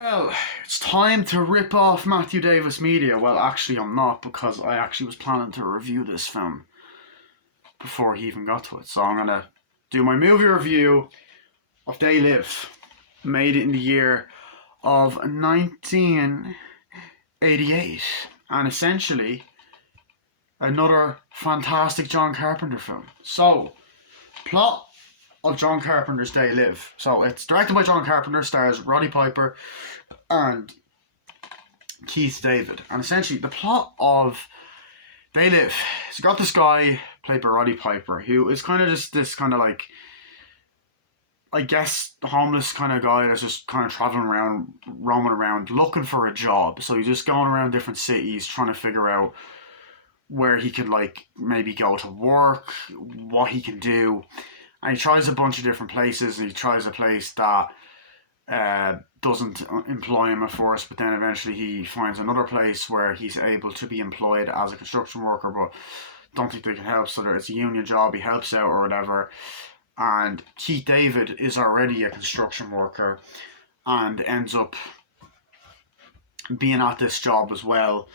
Well, it's time to rip off Matthew Davis Media. Well, actually, I'm not because I actually was planning to review this film before he even got to it. So I'm gonna do my movie review of They Live, made in the year of 1988, and essentially another fantastic John Carpenter film. So, plot of John Carpenter's They Live. So it's directed by John Carpenter, stars Roddy Piper and Keith David. And essentially, the plot of They Live, it's got this guy played by Roddy Piper who is kind of just this kind of like, I guess, homeless kind of guy that's just kind of traveling around, roaming around, looking for a job. So he's just going around different cities trying to figure out where he can, like, maybe go to work, what he can do. And he tries a bunch of different places. And he tries a place that doesn't employ him at first, but then eventually he finds another place where he's able to be employed as a construction worker, but don't think they can help, so it's a union job, he helps out or whatever. And Keith David is already a construction worker and ends up being at this job as well,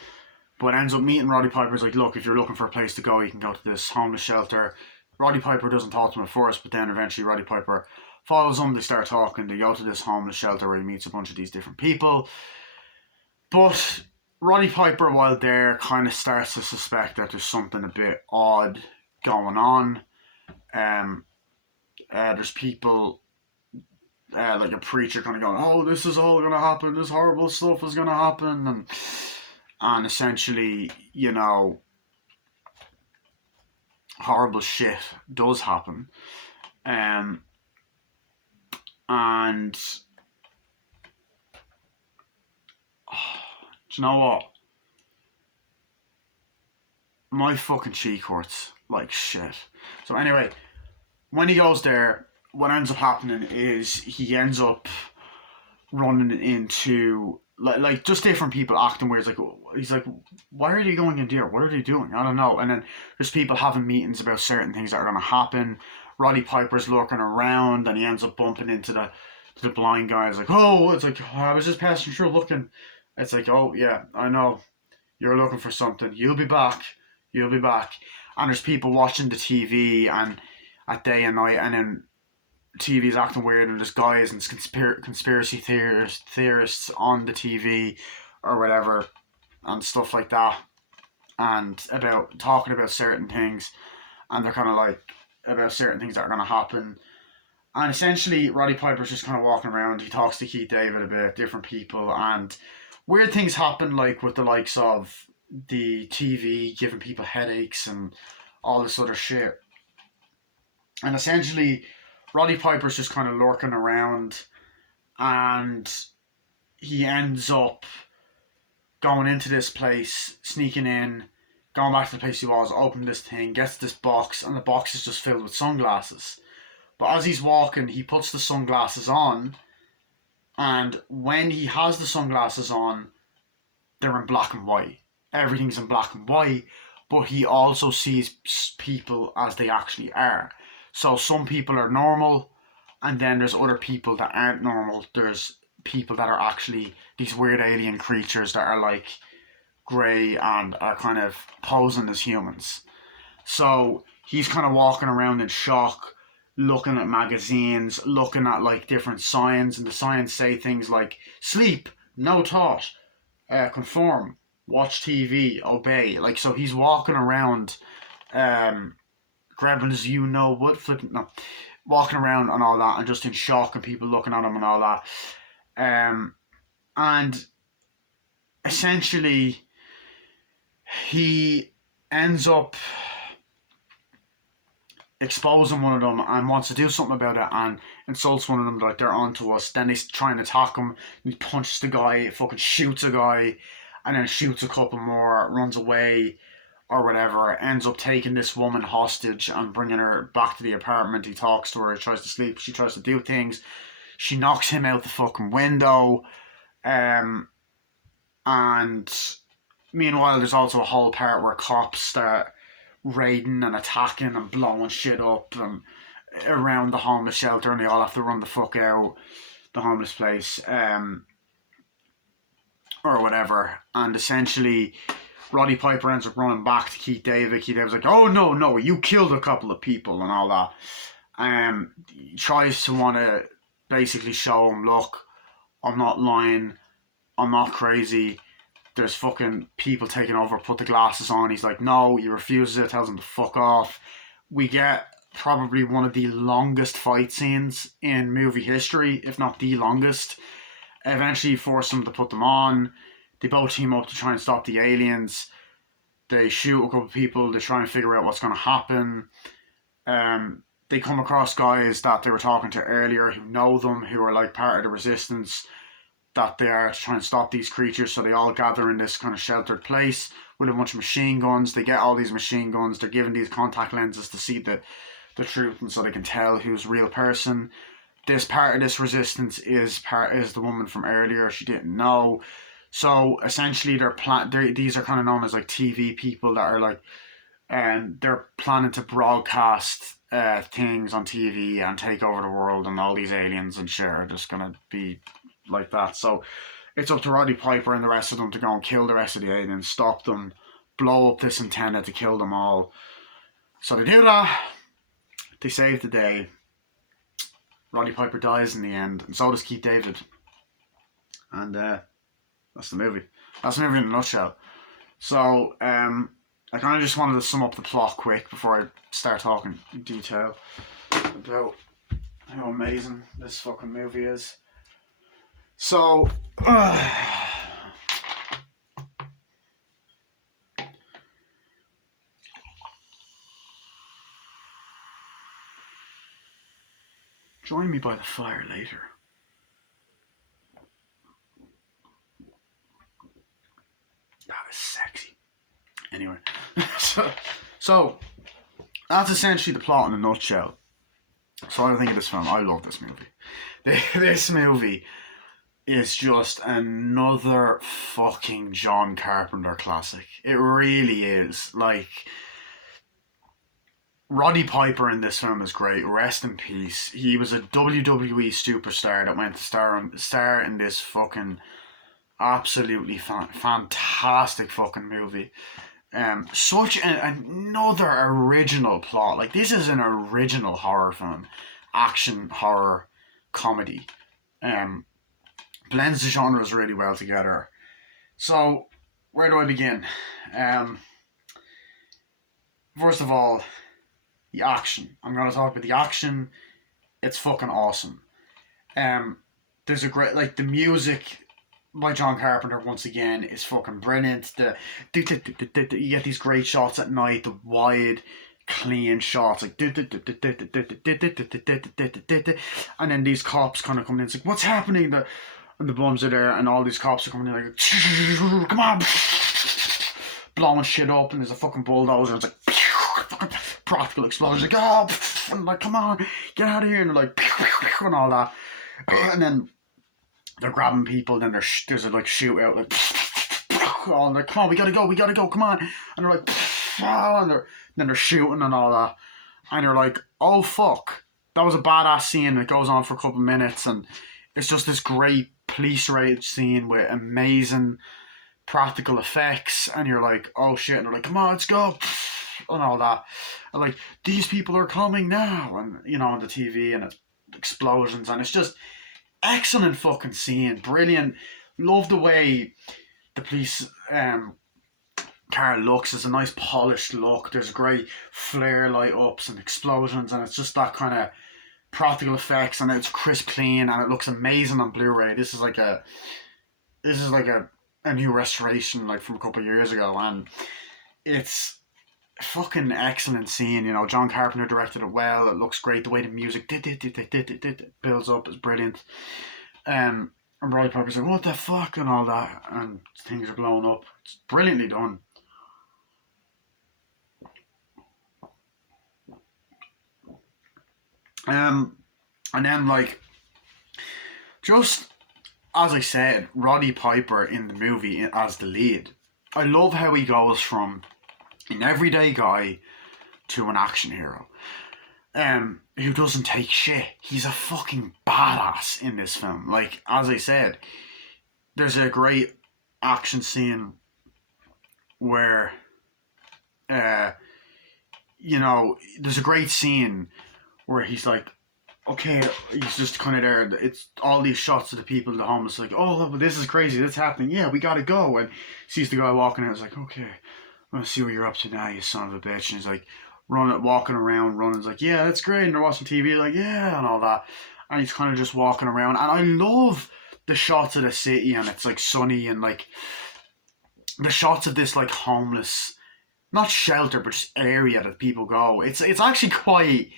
but ends up meeting Roddy Piper's like, look, if you're looking for a place to go, you can go to this homeless shelter. Roddy Piper doesn't talk to him at first, but then eventually Roddy Piper follows him. They start talking. They go to this homeless shelter where he meets a bunch of these different people. But Roddy Piper, while there, kind of starts to suspect that there's something a bit odd going on. There's people, like a preacher, kind of going, "Oh, this is all gonna happen. This horrible stuff is gonna happen," and essentially, horrible shit does happen. Um, and do you know what? My fucking cheek hurts like shit. So anyway, when he goes there, what ends up happening is he ends up running into like just different people acting weird. He's like, why are they going in there? What are they doing? I don't know. And then there's people having meetings about certain things that are going to happen. Roddy Piper's looking around, and he ends up bumping into the blind guy. It's like, oh, it's like, oh, I was just passing through looking. It's like, oh yeah, I know. You're looking for something. You'll be back. You'll be back. And there's people watching the TV and at day and night, and then TV's acting weird, and there's guys and conspiracy theorists on the TV or whatever, and stuff like that, and about talking about certain things, and they're kind of like about certain things that are going to happen. And essentially, Roddy Piper's just kind of walking around. He talks to Keith David about different people, and weird things happen, like with the likes of the TV giving people headaches and all this other shit. And essentially, Roddy Piper's just kind of lurking around, and he ends up going into this place, sneaking in, going back to the place he was, opening this thing, gets this box, and the box is just filled with sunglasses. But as he's walking, he puts the sunglasses on, and when he has the sunglasses on, they're in black and white. Everything's in black and white, but he also sees people as they actually are. So some people are normal, and then there's other people that aren't normal. There's people that are actually these weird alien creatures that are like grey and are kind of posing as humans. So he's kind of walking around in shock, looking at magazines, looking at like different signs, and the signs say things like sleep, no thought, conform, watch TV, obey. Like, so he's walking around, grabbing his flipping, no, walking around and all that, and just in shock, and people looking at him and all that. And essentially, he ends up exposing one of them and wants to do something about it, and insults one of them like they're onto us. Then they try and attack him. He punches the guy, fucking shoots a guy, and then shoots a couple more, runs away or whatever. Ends up taking this woman hostage and bringing her back to the apartment. He talks to her. He tries to sleep. She tries to do things. She knocks him out the fucking window. And meanwhile, there's also a whole part where cops start raiding and attacking and blowing shit up and around the homeless shelter, and they all have to run the fuck out the homeless place. or whatever, and essentially Roddy Piper ends up running back to Keith David. Keith David's like, oh no, you killed a couple of people and all that. He tries to want to basically show him, look, I'm not lying, I'm not crazy. There's fucking people taking over, put the glasses on. He's like, no, he refuses it, tells him to fuck off. We get probably one of the longest fight scenes in movie history, if not the longest. Eventually force them to put them on. They both team up to try and stop the aliens. They shoot a couple of people. They try and figure out what's going to happen. They come across guys that they were talking to earlier who know them, who are like part of the resistance, that they are to try and stop these creatures. So they all gather in this kind of sheltered place with a bunch of machine guns. They get all these machine guns. They're given these contact lenses to see the truth, and so they can tell who's a real person. This part of this resistance is the woman from earlier. She didn't know. So essentially, these are kind of known as like TV people that are like, they're planning to broadcast things on TV and take over the world, and all these aliens and shit are just gonna be like that. So it's up to Roddy Piper and the rest of them to go and kill the rest of the aliens, stop them, blow up this antenna to kill them all. So they do that. They save the day. Roddy Piper dies in the end, and so does Keith David. And that's the movie. That's the movie in a nutshell. So I kind of just wanted to sum up the plot quick before I start talking in detail about how amazing this fucking movie is. So, join me by the fire later. That is sexy. Anyway, so that's essentially the plot in a nutshell. So I think of this film. I love this movie. This movie is just another fucking John Carpenter classic. It really is. Like, Roddy Piper in this film is great. Rest in peace. He was a WWE superstar that went to star in this fucking absolutely fantastic fucking movie. Such another original plot. Like, this is an original horror film, action horror comedy. Blends the genres really well together. So, where do I begin? First of all, the action. I'm going to talk about the action. It's fucking awesome. There's a great, like, the music by John Carpenter once again is fucking brilliant. You get these great shots at night, the wide, clean shots, like, and then these cops kind of come in. It's like, what's happening? And the bums are there, and all these cops are coming in like, come on, blowing shit up, and there's a fucking bulldozer, and it's like, practical explosions, like, oh, and like, come on, get out of here, and they're like, and all that, and then they're grabbing people, and then there's a like shootout, like, oh, and they're like, come on, we gotta go, come on, and they're like, and then they're shooting and all that, and they're like, oh fuck, that was a badass scene. It goes on for a couple of minutes, and it's just this great police raid scene with amazing practical effects, and you're like, oh shit, and they're like, come on, let's go, and all that, and like, these people are coming now, and you know, on the TV, and it's explosions, and it's just excellent fucking scene, brilliant. Love the way the police car looks. It's a nice polished look. There's great flare light ups and explosions, and it's just that kind of practical effects, and it's crisp clean, and it looks amazing on Blu-ray. This is like a new restoration, like, from a couple of years ago, and it's fucking excellent scene. You know, John Carpenter directed it well. It looks great. The way the music builds up is brilliant. And Roddy Piper's like, what the fuck, and all that, and things are blowing up. It's brilliantly done. And then, like, just as I said, Roddy Piper in the movie as the lead. I love how he goes from an everyday guy to an action hero. Who doesn't take shit. He's a fucking badass in this film. Like, as I said, there's a great action scene where, you know, there's a great scene where he's like, okay, he's just kind of there. It's all these shots of the people in the homeless, like, oh, this is crazy, this is happening. Yeah, we gotta go. And sees the guy walking out. It's like, okay, I'm gonna see what you're up to now, you son of a bitch. And he's like, walking around, running. He's like, yeah, that's great. And they're watching TV, like, yeah, and all that. And he's kind of just walking around. And I love the shots of the city, and it's like sunny, and like the shots of this like homeless, not shelter, but just area that people go. It's actually quite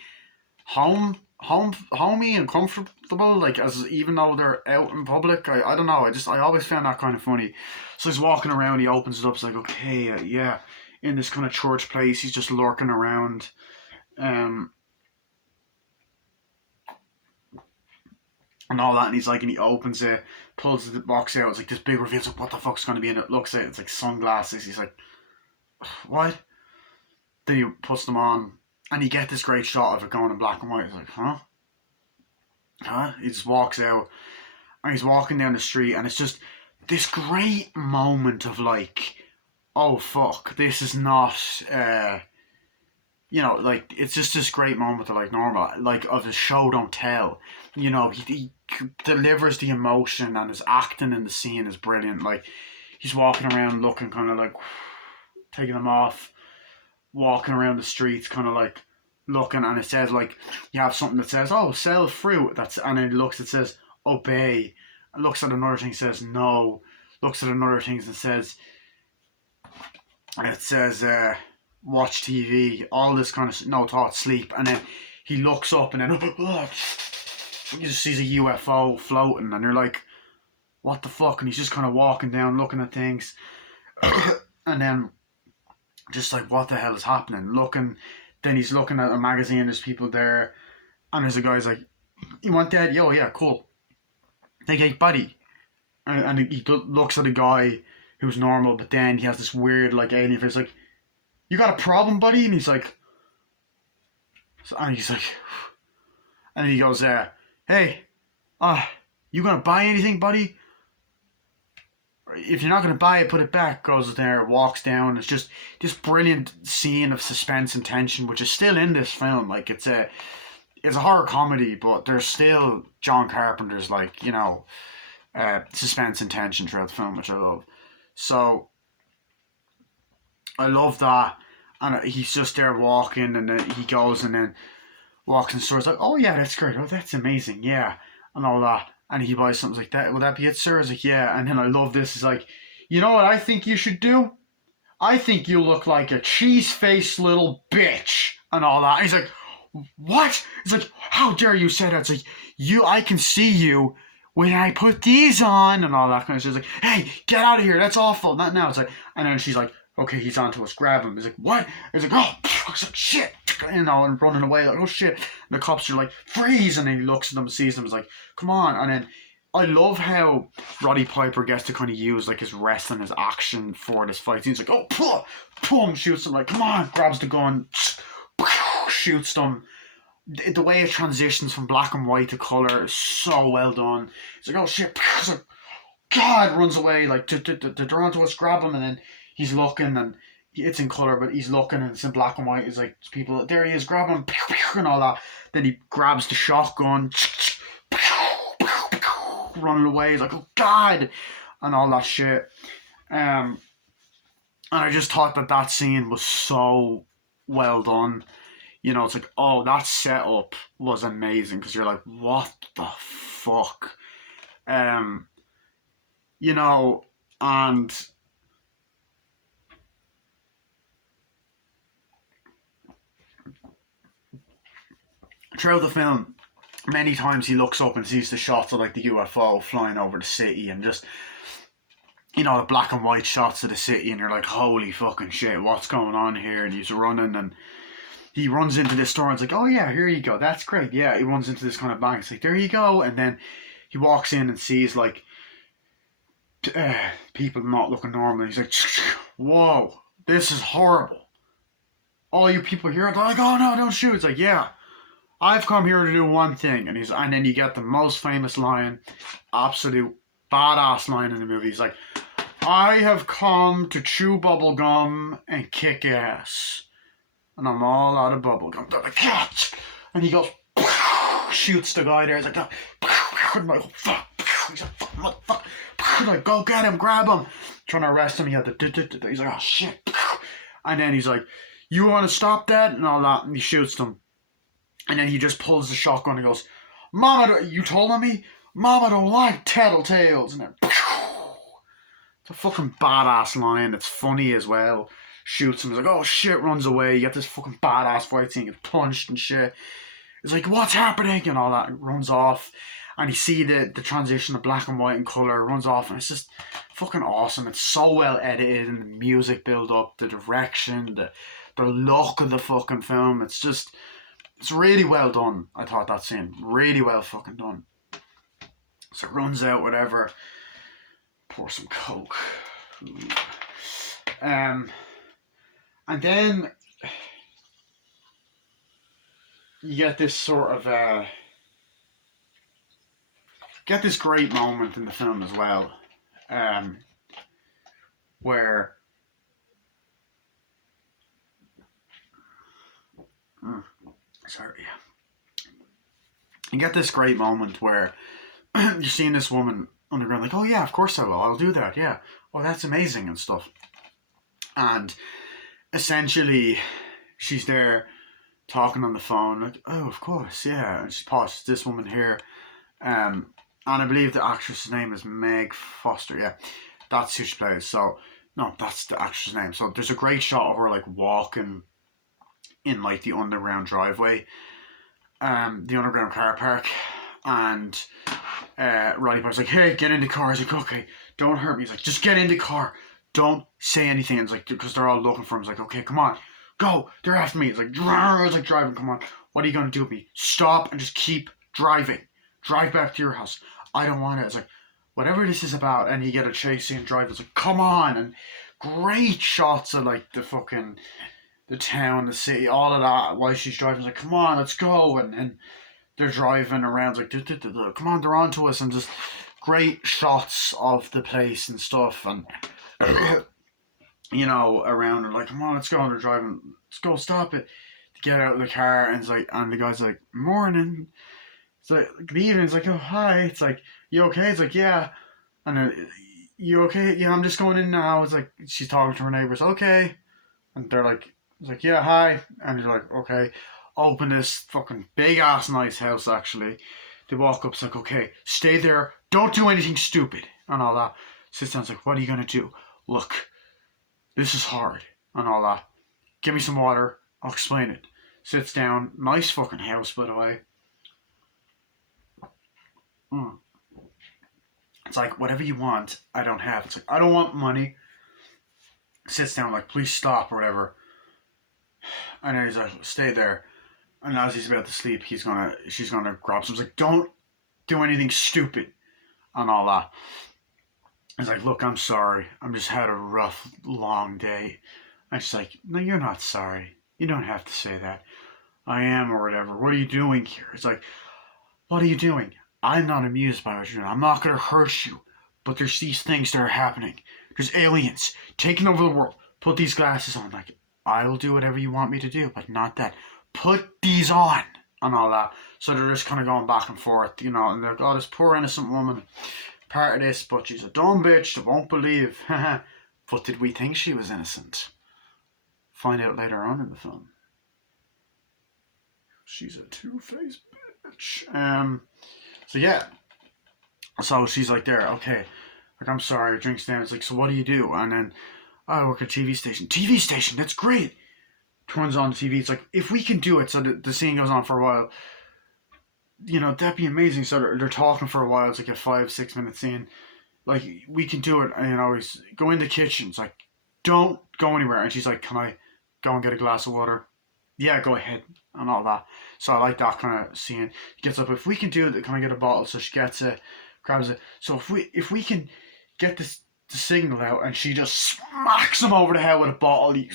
homey and comfortable, like, as even though they're out in public. I don't know, I always found that kind of funny. So he's walking around, he opens it up, it's like, okay, yeah, in this kind of church place, he's just lurking around, and all that, and he's like, and he opens it, pulls the box out, it's like this big reveal. It's like, what the fuck's going to be in it? Looks at it, it's like sunglasses. He's like, what? Then he puts them on, and you get this great shot of it going in black and white. He's like, huh? He just walks out, and he's walking down the street, and it's just this great moment of like, oh fuck, this is not, you know, like, it's just this great moment of like normal, like, of the show don't tell. You know, he delivers the emotion, and his acting in the scene is brilliant. Like, he's walking around looking kind of like, taking them off, walking around the streets kind of like looking, and it says like, you have something that says, oh, sell fruit, and then he looks, it says obey, and looks at another thing, says no, looks at another thing and says, watch TV, all this kind of, no thought, sleep. And then he looks up, and then he just sees a UFO floating, and you're like, what the fuck? And he's just kind of walking down looking at things, and then just like, what the hell is happening? Then he's looking at a magazine, there's people there, and there's a guy's like, you want that? Yo, yeah, cool. Like, hey, buddy. And he looks at a guy who's normal, but then he has this weird like alien face, like, you got a problem, buddy? And he's like, and then he goes, hey, you gonna buy anything, buddy? If you're not gonna buy it, put it back. Goes there, walks down. It's just this brilliant scene of suspense and tension, which is still in this film. Like, it's a horror comedy, but there's still John Carpenter's, like, you know, suspense and tension throughout the film, which I love. So I love that. And he's just there walking, and then he goes and then walks in the store. It's like, oh yeah, that's great. Oh, that's amazing. Yeah. And all that. And he buys something like that. Will that be it, sir? I was like, yeah. And then I love this. It's like, you know what I think you should do? I think you look like a cheese-faced little bitch. And all that. And he's like, what? It's like, how dare you say that? It's like, I can see you when I put these on, and all that kind of stuff. It's like, hey, get out of here. That's awful. Not now. It's like, and then she's like, okay, he's on to us, grab him. He's like, what? He's like, oh, it's like, shit, you know, and running away, like, oh shit. And the cops are like, freeze, and then he looks at them, sees them, he's like, come on. And then I love how Roddy Piper gets to kind of use like his wrestling, his action for this fight. He's like, oh, boom, shoots him, like, come on, grabs the gun, shoots them. The way it transitions from black and white to colour is so well done. He's like, oh shit, he's like, God, runs away, like, they're onto us, grab him, and then he's looking, and it's in colour, but he's looking, and it's in black and white. He's like, people, there he is, grab him, and all that. Then he grabs the shotgun, running away. He's like, oh God, and all that shit. And I just thought that scene was so well done. You know, it's like, oh, that setup was amazing, because you're like, what the fuck? You know, and throughout the film, many times he looks up and sees the shots of like the UFO flying over the city, and just, you know, the black and white shots of the city, and you're like, holy fucking shit, what's going on here? And he's running, and he runs into this store, and it's like, oh yeah, here you go, that's great. Yeah, he runs into this kind of bank, it's like, there you go. And then he walks in and sees like people not looking normal. He's like, whoa, this is horrible. All you people here, they're like, oh no, don't shoot. It's like, yeah, I've come here to do one thing. And then you get the most famous line, absolute badass line in the movie. He's like, I have come to chew bubble gum and kick ass. And I'm all out of bubble gum. They're like, yeah. And he goes, shoots the guy there. He's like, and I'm like, fuck. He's like, fuck. I'm like, go get him, grab him. Trying to arrest him. He had the, he's like, oh shit. And then he's like, you want to stop that? And all that. And he shoots them. And then he just pulls the shotgun and goes, Mama, you told on me? Mama don't like tattletales. And then, it's a fucking badass line. It's funny as well. Shoots him. He's like, oh shit, runs away. You get this fucking badass fight scene. Gets punched and shit. It's like, what's happening? And all that. It runs off. And you see the transition of black and white and colour. Runs off. And it's just fucking awesome. It's so well edited. And the music build up. The direction. The look of the fucking film. It's just... It's really well done. I thought that scene. Really well fucking done. So it runs out, whatever. Pour some Coke. And then you get this sort of get this great moment in the film as well, where you get this great moment where you're seeing this woman underground, like, oh yeah, of course I will, I'll do that, yeah, well that's amazing and stuff. And essentially she's there talking on the phone, like, oh of course, yeah, and she pauses, this woman here, and I believe the actress's name is Meg Foster, yeah, that's who she plays. So no, that's the actress's name. So there's a great shot of her like walking in like the underground driveway, the underground car park, and Roddy Piper's like, hey, get in the car. He's like, okay, don't hurt me. He's like, just get in the car, don't say anything. It's like, because they're all looking for him. He's like, okay, come on, go, they're after me. It's like, driving, come on, what are you gonna do with me? Stop and just keep driving, drive back to your house. I don't want it. It's like, whatever this is about. And you get a chase scene, drive. It's like, come on. And great shots of like the fucking the town, the city, all of that while she's driving. It's like, come on, let's go. And they're driving around, it's like, come on, they're on to us. And just great shots of the place and stuff. And you know, around her, like, come on, let's go. And they're driving, let's go, stop it. To get out of the car. And it's like, and the guy's like, morning. It's like, good evening. It's like, oh, hi. It's like, you okay? It's like, yeah. And then, you okay? Yeah, I'm just going in now. It's like, she's talking to her neighbors. Okay. And they're like, it's like, yeah, hi. And you're like, okay. Open this fucking big ass nice house, actually. They walk up. It's like, okay, stay there. Don't do anything stupid. And all that. Sits down. It's like, what are you going to do? Look, this is hard. And all that. Give me some water. I'll explain it. Sits down. Nice fucking house, by the way. It's like, whatever you want, I don't have. It's like, I don't want money. Sits down like, please stop or whatever. And then he's like, stay there. And as he's about to sleep, she's gonna grab some. He's like, don't do anything stupid and all that. He's like, look, I'm sorry. I'm just had a rough, long day. And she's like, no, you're not sorry. You don't have to say that. I am or whatever. What are you doing here? It's like, what are you doing? I'm not amused by what you're doing. I'm not going to hurt you. But there's these things that are happening. There's aliens taking over the world. Put these glasses on. Like, I'll do whatever you want me to do, but not that. Put these on. And all that. So they're just kind of going back and forth, you know. And they're like, oh, this poor innocent woman. Part of this, but she's a dumb bitch that won't believe. But did we think she was innocent? Find out later on in the film. She's a two-faced bitch. So yeah, so she's like there, okay, like, I'm sorry, drinks down. It's like, so what do you do? And then, I work at a TV station. TV station, that's great. Turns on the TV. It's like, if we can do it, so the scene goes on for a while, you know, that'd be amazing. So they're talking for a while. It's like a 5-6 minute scene. Like, we can do it. And, you know, he's go in the kitchen. It's like, don't go anywhere. And she's like, can I go and get a glass of water? Yeah, go ahead. And all that. So I like that kind of scene. He gets up, if we can do it, can I get a bottle? So she gets it, grabs it. So if we can get the signal out, and she just smacks him over the head with a bottle, he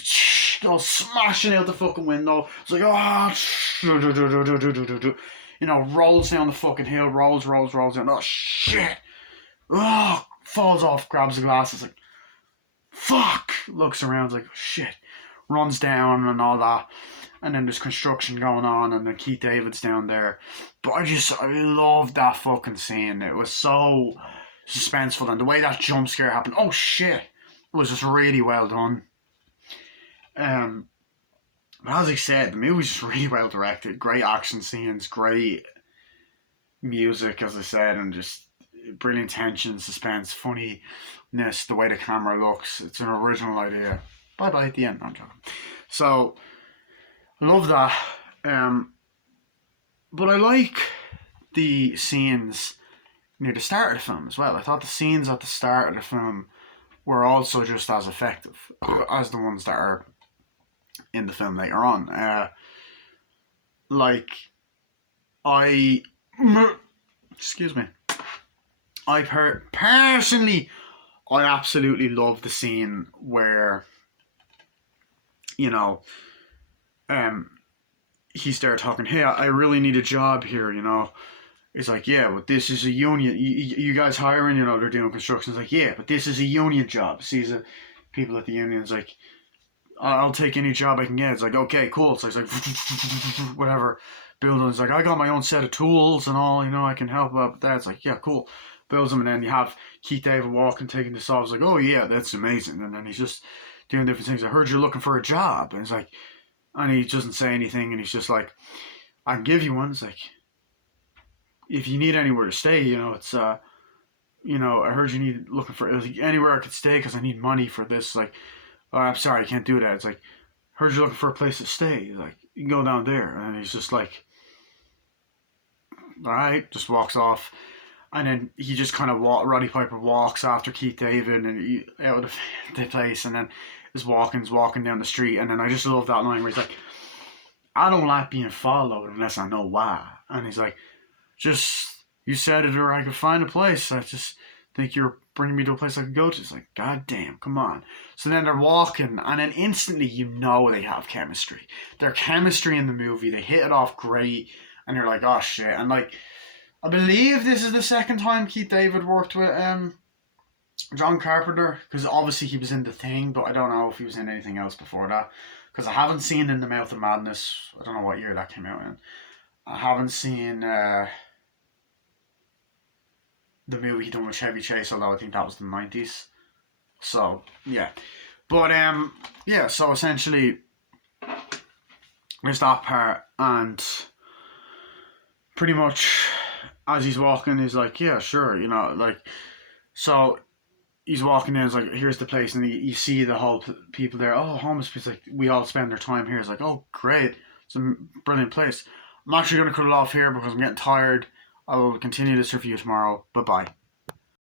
goes smashing out the fucking window. It's like, oh, you know, rolls down the fucking hill, rolls down. Oh shit! Oh, falls off, grabs the glass. It's like, fuck, looks around, like, shit, runs down and all that. And then there's construction going on, and then Keith David's down there. But I loved that fucking scene. It was so suspenseful, and the way that jump scare happened, oh shit, it was just really well done. But as I said, the movie's just really well directed. Great action scenes, great music, as I said, and just brilliant tension, suspense, funniness, the way the camera looks. It's an original idea. Bye bye at the end. No, I'm joking. So, I love that. But I like the scenes near the start of the film as well. I thought the scenes at the start of the film were also just as effective as the ones that are in the film later on. Excuse me. Personally, I absolutely love the scene where, you know, he's there talking, hey, I really need a job here, you know. He's like, yeah, but this is a union. You guys hiring, you know, they're doing construction. He's like, yeah, but this is a union job. Sees the people at the union. It's like, I'll take any job I can get. It's like, okay, cool. So he's like, whatever. Building. It's like, I got my own set of tools and all, you know, I can help out with that. It's like, yeah, cool. Builds them, and then you have Keith David walking, taking this off. It's like, oh yeah, that's amazing. And then he's just doing different things. I heard you're looking for a job. And it's like, and he doesn't say anything, and he's just like, I can give you one. It's like, if you need anywhere to stay, you know, it's, you know, I heard you need looking for, it was like, anywhere I could stay because I need money for this. It's like, oh, I'm sorry, I can't do that. It's like, heard you're looking for a place to stay. He's like, you can go down there. And he's just like, all right, just walks off. And then he just kind of Roddy Piper walks after Keith David and he, out of the place, and then is walking down the street. And then I just love that line where he's like, I don't like being followed unless I know why. And he's like, just, you said it or I could find a place. I just think you're bringing me to a place I could go to. It's like, God damn, come on. So then they're walking, and then instantly you know they have chemistry. Their chemistry in the movie, they hit it off great, and you're like, oh shit. And like, I believe this is the second time Keith David worked with John Carpenter, because obviously he was in The Thing, but I don't know if he was in anything else before that, because I haven't seen In the Mouth of Madness. I don't know what year that came out in. I haven't seen the movie he done with Chevy Chase, although I think that was the 90s. So, yeah. But, yeah, so essentially, there's that part, and pretty much as he's walking, he's like, yeah, sure, you know, like, so he's walking in, it's like, here's the place, and you see the whole people there, oh, homeless people, like, we all spend our time here. It's like, oh, great, it's a brilliant place. I'm actually going to cut it off here because I'm getting tired. I will continue this review tomorrow. Bye-bye.